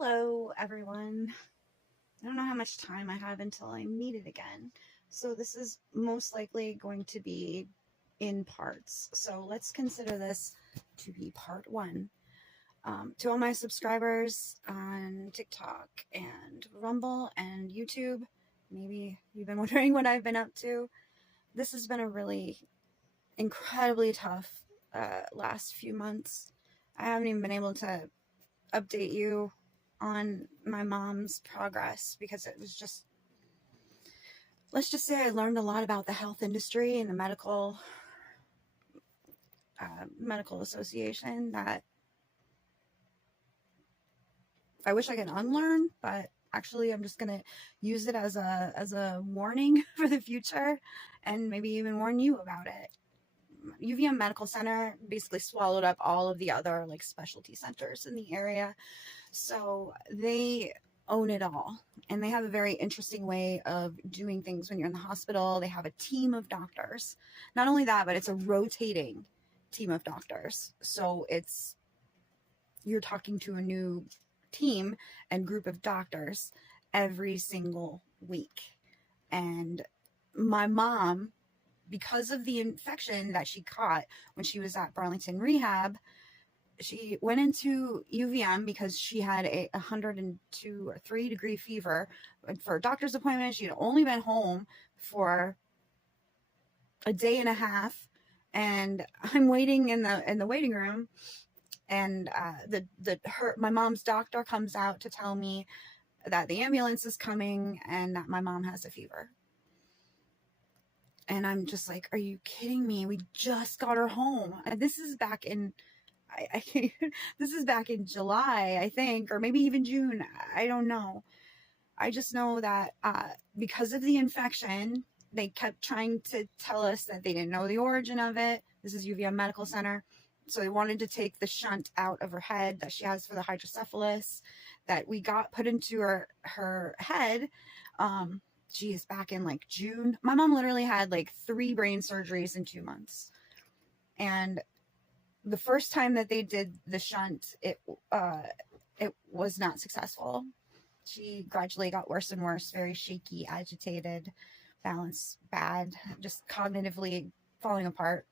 Hello, everyone. I don't know how much time I have until I meet it again. So this is most likely going to be in parts. So let's consider this to be part one. To all my subscribers on TikTok and Rumble and YouTube, maybe you've been wondering what I've been up to. This has been a really incredibly tough last few months. I haven't even been able to update you on my mom's progress because it was just, let's just say I learned a lot about the health industry and the medical association that I wish I could unlearn, but actually I'm just gonna use it as a warning for the future and maybe even warn you about it. UVM Medical Center basically swallowed up all of the other like specialty centers in the area. So they own it all. And they have a very interesting way of doing things when you're in the hospital. They have a team of doctors. Not only that, but it's a rotating team of doctors. So you're talking to a new team and group of doctors every single week. And my mom, because of the infection that she caught when she was at Burlington Rehab, she went into UVM because she had a 102 or 3 degree fever. And for a doctor's appointment, she had only been home for a day and a half. And I'm waiting in the waiting room, and my mom's doctor comes out to tell me that the ambulance is coming and that my mom has a fever. And I'm just like, are you kidding me? We just got her home. And this is back in, this is back in July, I think, or maybe even June. I don't know. I just know that because of the infection, they kept trying to tell us that they didn't know the origin of it. This is UVM Medical Center. So they wanted to take the shunt out of her head that she has for the hydrocephalus that we got put into her head. Geez, back in like June. My mom literally had like 3 brain surgeries in 2 months. And the first time that they did the shunt, it was not successful. She gradually got worse and worse, very shaky, agitated, balance bad, just cognitively falling apart.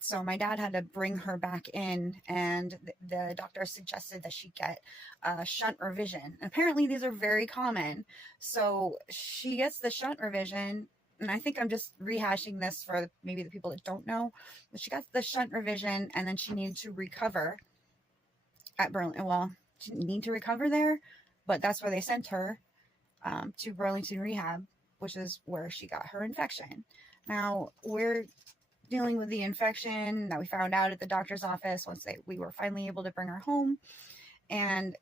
So my dad had to bring her back in, and the doctor suggested that she get a shunt revision. And apparently these are very common. So she gets the shunt revision, and I think I'm just rehashing this for maybe the people that don't know. But she got the shunt revision, and then she needed to recover at Burlington. Well, she didn't need to recover there, but that's where they sent her to Burlington Rehab, which is where she got her infection. Now, we're dealing with the infection that we found out at the doctor's office once we were finally able to bring her home. And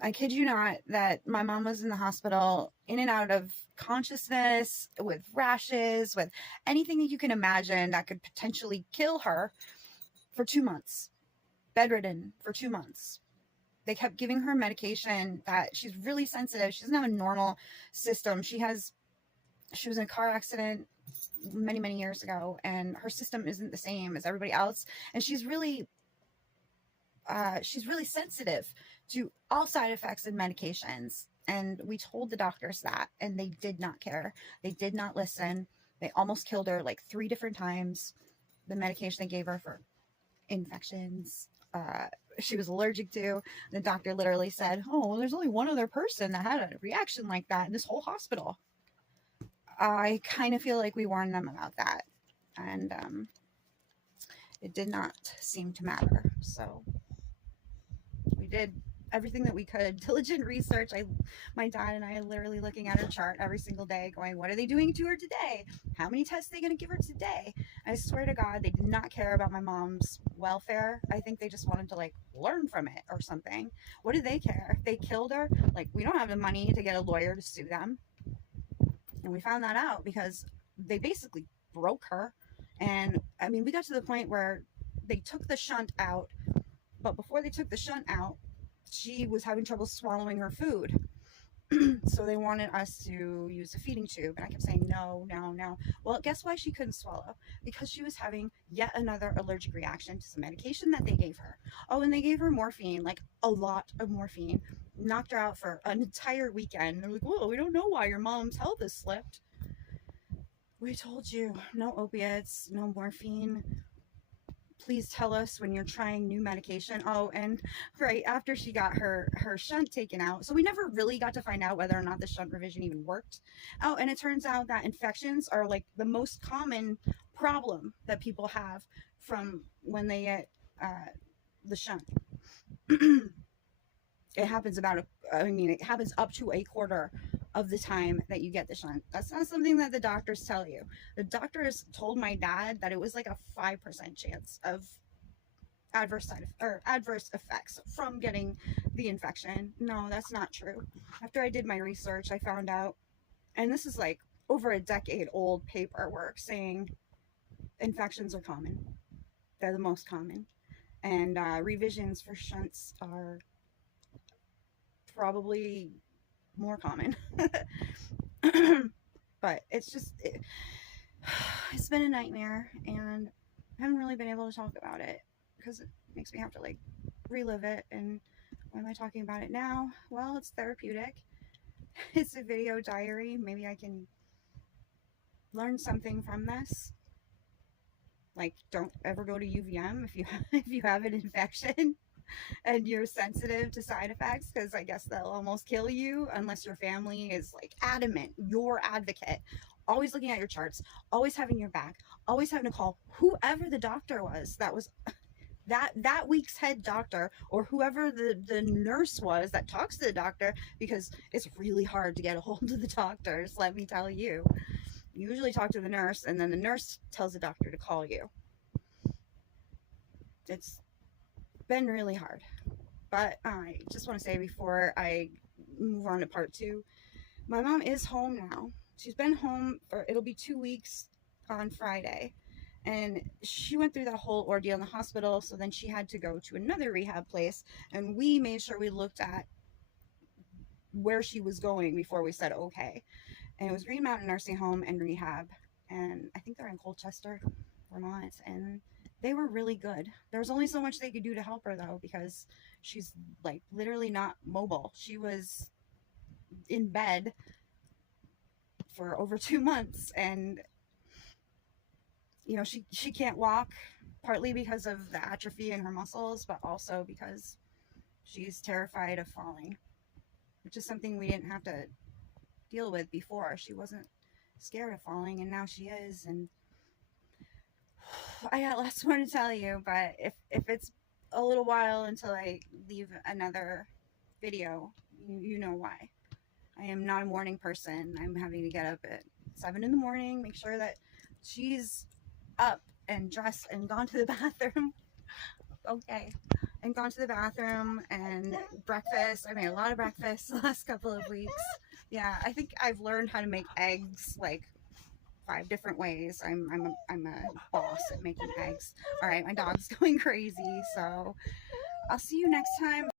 I kid you not that my mom was in the hospital in and out of consciousness, with rashes, with anything that you can imagine that could potentially kill her, for 2 months, bedridden for 2 months. They kept giving her medication that she's really sensitive. She doesn't have a normal system. She was in a car accident many years ago, and her system isn't the same as everybody else, and she's really sensitive to all side effects and medications. And we told the doctors that, and they did not care. They did not listen. They almost killed her like 3 different times. The medication they gave her for infections she was allergic to. The doctor literally said, oh, well, there's only one other person that had a reaction like that in this whole hospital. I kind of feel like we warned them about that, and it did not seem to matter. So we did everything that we could, diligent research. My dad and I are literally looking at her chart every single day going, what are they doing to her today? How many tests are they going to give her today? I swear to God, they did not care about my mom's welfare. I think they just wanted to like learn from it or something. What did they care? If they killed her, like, we don't have the money to get a lawyer to sue them. And we found that out because they basically broke her. And I mean, we got to the point where they took the shunt out, but before they took the shunt out, she was having trouble swallowing her food. So they wanted us to use a feeding tube, and I kept saying no. Well, guess why she couldn't swallow? Because she was having yet another allergic reaction to some medication that they gave her. Oh, and they gave her morphine, like a lot of morphine. knocked her out for an entire weekend. They're like, whoa, we don't know why your mom's health has slipped. We told you, no opiates, no morphine. Please tell us when you're trying new medication. Oh, and right after she got her shunt taken out, so we never really got to find out whether or not the shunt revision even worked. Oh, and it turns out that infections are like the most common problem that people have from when they get the shunt. It happens it happens up to a quarter of the time that you get the shunt. That's not something that the doctors tell you. The doctors told my dad that it was like a 5% chance of adverse effects from getting the infection. No, that's not true. After I did my research, I found out, and this is like over a decade old paperwork saying infections are common. They're the most common. And revisions for shunts are probably more common. But it's been a nightmare, and I haven't really been able to talk about it because it makes me have to like relive it. And why am I talking about it now? Well, it's therapeutic. It's a video diary. Maybe I can learn something from this. Like, don't ever go to UVM if you have an infection and you're sensitive to side effects, because I guess they'll almost kill you unless your family is like adamant, your advocate, always looking at your charts, always having your back, always having to call whoever the doctor was that was that week's head doctor, or whoever the nurse was that talks to the doctor, because it's really hard to get a hold of the doctors, let me tell you. You usually talk to the nurse, and then the nurse tells the doctor to call you. It's been really hard. But I just want to say before I move on to part 2, my mom is home now. She's been home for, it'll be 2 weeks on Friday. And she went through that whole ordeal in the hospital, so then she had to go to another rehab place, and we made sure we looked at where she was going before we said okay. And it was Green Mountain Nursing Home and Rehab, and I think they're in Colchester, Vermont, and they were really good. There was only so much they could do to help her, though, because she's like literally not mobile. She was in bed for over 2 months, and you know, she can't walk, partly because of the atrophy in her muscles, but also because she's terrified of falling, which is something we didn't have to deal with before. She wasn't scared of falling, and now she is. And I got lots more to tell you, but if it's a little while until I leave another video, you know why. I am not a morning person. I'm having to get up at 7 in the morning, make sure that she's up and dressed and gone to the bathroom. Okay. And gone to the bathroom, and breakfast. I made a lot of breakfast the last couple of weeks. Yeah, I think I've learned how to make eggs like 5 different ways. I'm a boss at making eggs. All right, my dog's going crazy, so I'll see you next time.